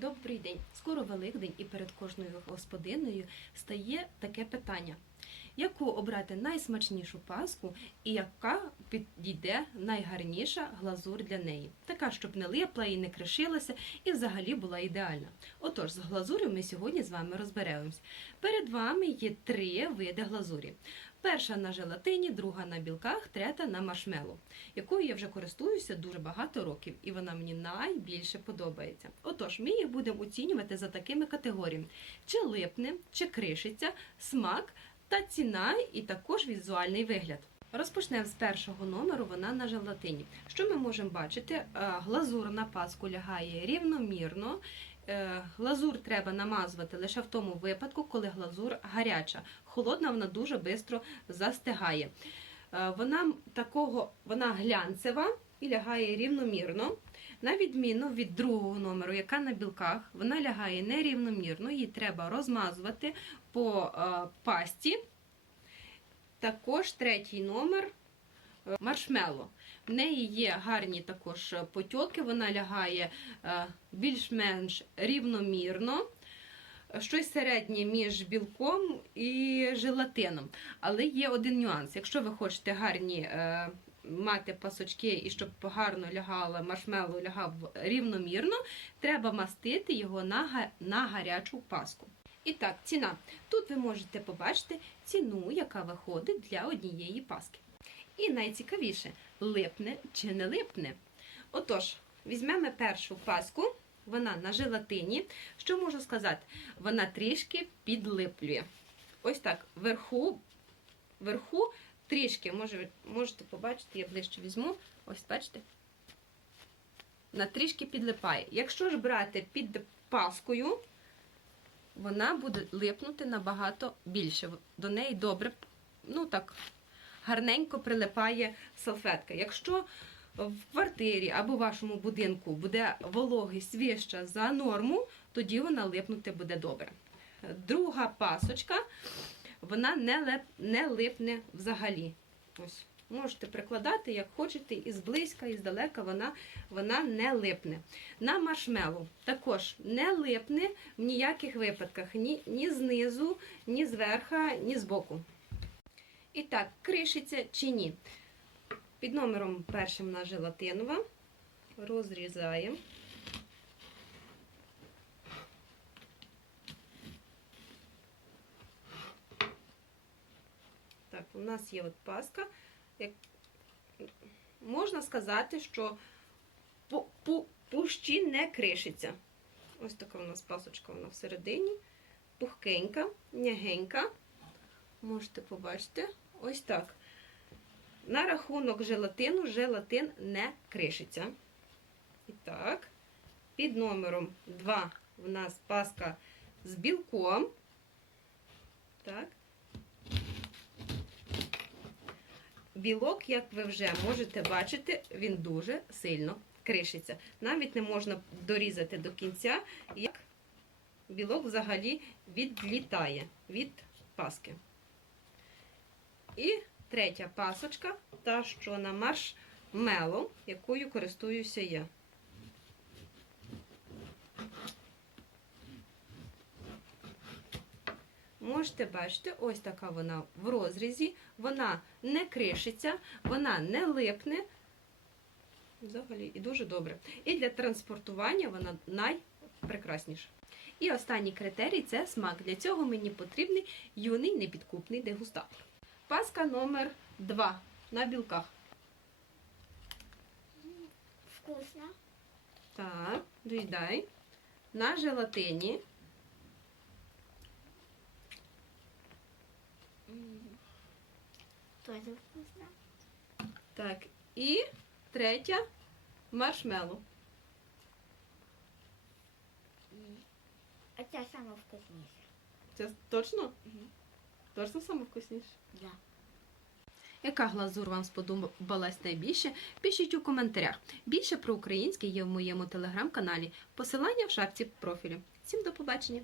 Добрий день! Скоро Великдень і перед кожною господиною стає таке питання: яку обрати найсмачнішу паску і яка підійде найгарніша глазур для неї? Така, щоб не липла і не кришилася, і взагалі була ідеальна. Отож, з глазурю ми сьогодні з вами розберемось. Перед вами є три види глазурі. Перша на желатині, друга на білках, третя на маршмеллоу, якою я вже користуюся дуже багато років, і вона мені найбільше подобається. Отож, ми їх будемо оцінювати за такими категоріями: чи липне, чи кришиться, смак та ціна, і також візуальний вигляд. Розпочнемо з першого номеру, вона на желатині. Що ми можемо бачити? Е, Глазур на паску лягає рівномірно. Е, Глазур треба намазувати лише в тому випадку, коли глазур гаряча. Холодна вона дуже швидко застигає. Е, Вона такого, вона глянцева і лягає рівномірно. На відміну від другого номеру, яка на білках, вона лягає нерівномірно, її треба розмазувати по е, пасті. Також третій номер е, маршмелло. В неї є гарні також потьоки, вона лягає е, більш-менш рівномірно. Щось середнє між білком і желатином. Але є один нюанс. Якщо ви хочете гарні мати пасочки і щоб гарно лягало, маршмеллоу лягав рівномірно, треба мастити його на, на гарячу паску. І так, ціна. Тут ви можете побачити ціну, яка виходить для однієї паски. І найцікавіше, липне чи не липне. Отож, візьмемо першу паску, вона на желатині. Що можу сказати? Вона трішки підлиплює. Ось так, вверху, вверху трішки, може, можете побачити, я ближче візьму. Ось бачите? Вона трішки підлипає. Якщо ж брати під паскою, вона буде липнути набагато більше. До неї добре, ну так, гарненько прилипає салфетка. Якщо в квартирі або в вашому будинку буде вологість вища за норму, тоді вона липнути буде добре. Друга пасочка, вона не, лип, не липне взагалі. Ось. Можете прикладати, як хочете, і зблизька, і здалека вона, вона не липне. На маршмеллоу також не липне в ніяких випадках, ні, ні знизу, ні зверха, ні збоку. І так, кришиться чи ні. Під номером першим на желатинова розрізаємо. Так, у нас є от паска. Як... Можна сказати, що пу- пу- пущі не кришиться. Ось така у нас пасочка вона всередині. Пухкенька, м'ягенька. Можете побачити. Ось так. На рахунок желатину, желатин не кришиться. І так, під номером 2 в нас паска з білком. Так. Білок, як ви вже можете бачити, він дуже сильно кришиться. Навіть не можна дорізати до кінця, як білок взагалі відлітає від паски. І третя пасочка, та, що на марш мелом, якою користуюся я. Можете бачити, ось така вона в розрізі, вона не кришиться, вона не липне. Взагалі, і дуже добре. І для транспортування вона найпрекрасніша. І останній критерій це смак. Для цього мені потрібний юний непідкупний дегустатор. Паска номер 2 на білках. Вкусно. Так, доїдай. На желатині. Тоже вкусно. Так, і третя маршмеллоу. А це саме вкусніше. Це точно? Мгм. Точно саме вкусніше? Да. Яка глазур вам сподобалась найбільше? Пишіть у коментарях. Більше про українське є в моєму телеграм-каналі. Посилання в шапці профілю. Всім до побачення!